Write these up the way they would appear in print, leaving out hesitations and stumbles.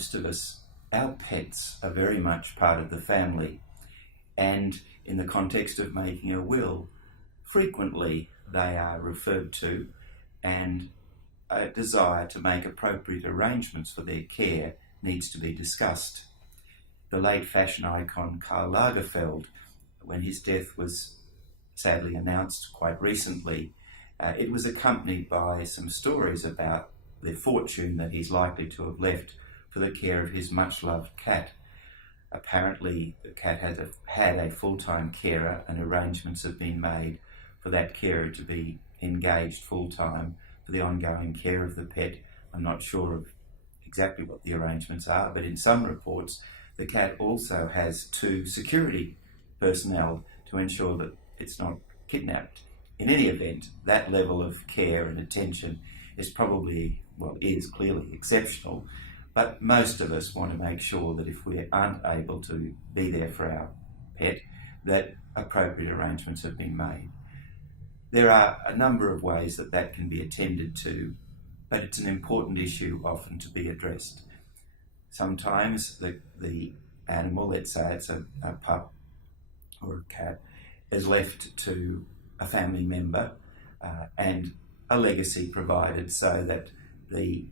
most of us, our pets are very much part of the family, and in the context of making a will, frequently they are referred to, and a desire to make appropriate arrangements for their care needs to be discussed. The late fashion icon Karl Lagerfeld, when his death was sadly announced quite recently, it was accompanied by some stories about the fortune that he's likely to have left for the care of his much-loved cat. Apparently, the cat had a full-time carer, and arrangements have been made for that carer to be engaged full-time for the ongoing care of the pet. I'm not sure of exactly what the arrangements are, but in some reports, the cat also has 2 security personnel to ensure that it's not kidnapped. In any event, that level of care and attention is probably, well, is clearly exceptional, but most of us want to make sure that if we aren't able to be there for our pet, that appropriate arrangements have been made. There are a number of ways that that can be attended to, but it's an important issue often to be addressed. Sometimes the animal, let's say it's a pup or a cat, is left to a family member and a legacy provided so that the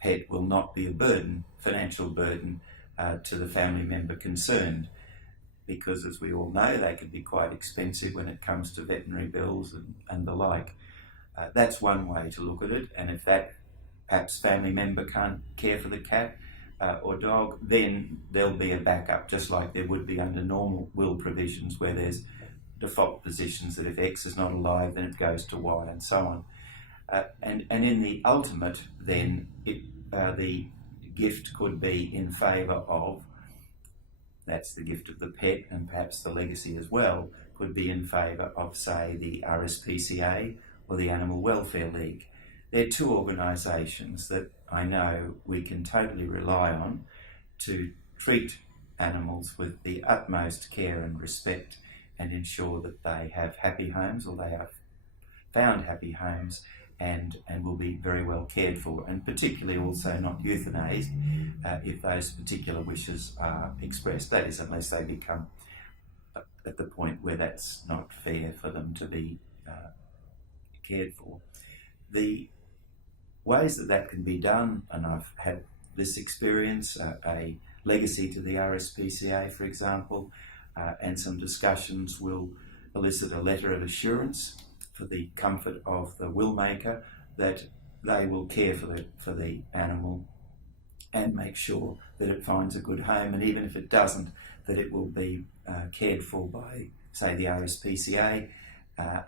pet will not be a burden, financial burden, to the family member concerned, because as we all know, they can be quite expensive when it comes to veterinary bills and the like. That's one way to look at it, and if that perhaps family member can't care for the cat or dog, then there'll be a backup, just like there would be under normal will provisions where there's default positions that if X is not alive, then it goes to Y and so on. And in the ultimate, then the gift could be in favour of, that's the gift of the pet, and perhaps the legacy as well, could be in favour of, say, the RSPCA or the Animal Welfare League. They're 2 organisations that I know we can totally rely on to treat animals with the utmost care and respect and ensure that they have happy homes, or they have found happy homes, and will be very well cared for, and particularly also not euthanized if those particular wishes are expressed. That is, unless they become at the point where that's not fair for them to be cared for. The ways that that can be done, and I've had this experience, a legacy to the RSPCA, for example, and some discussions will elicit a letter of assurance for the comfort of the will maker that they will care for the animal and make sure that it finds a good home, and even if it doesn't, that it will be cared for by, say, the RSPCA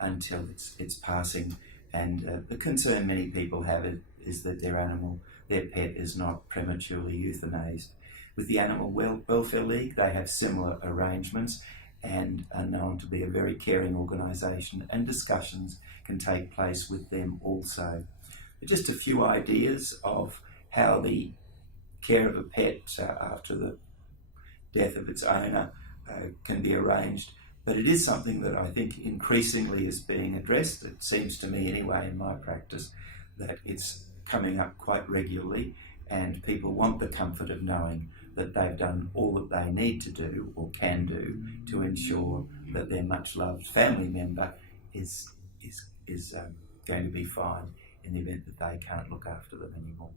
until its passing. And the concern many people have is that their pet is not prematurely euthanized. With the Animal Welfare League, they have similar arrangements and are known to be a very caring organisation, and discussions can take place with them also. Just a few ideas of how the care of a pet after the death of its owner can be arranged, but it is something that I think increasingly is being addressed. It seems to me anyway in my practice that it's coming up quite regularly, and people want the comfort of knowing that they've done all that they need to do or can do to ensure that their much loved family member is going to be fine in the event that they can't look after them anymore.